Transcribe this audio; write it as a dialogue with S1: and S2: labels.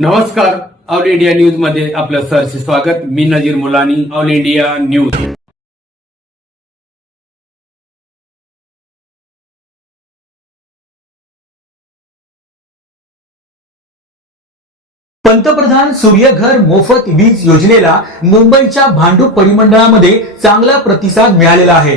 S1: नमस्कार all India news मध्ये आपलं सरचे स्वागत मी Nazir Mulani all India news
S2: पंतप्रधान घर मोफत वीज योजनेला मुंबईच्या भांडूप परिमंडळामध्ये चांगला प्रतिसाद मिळालेला आहे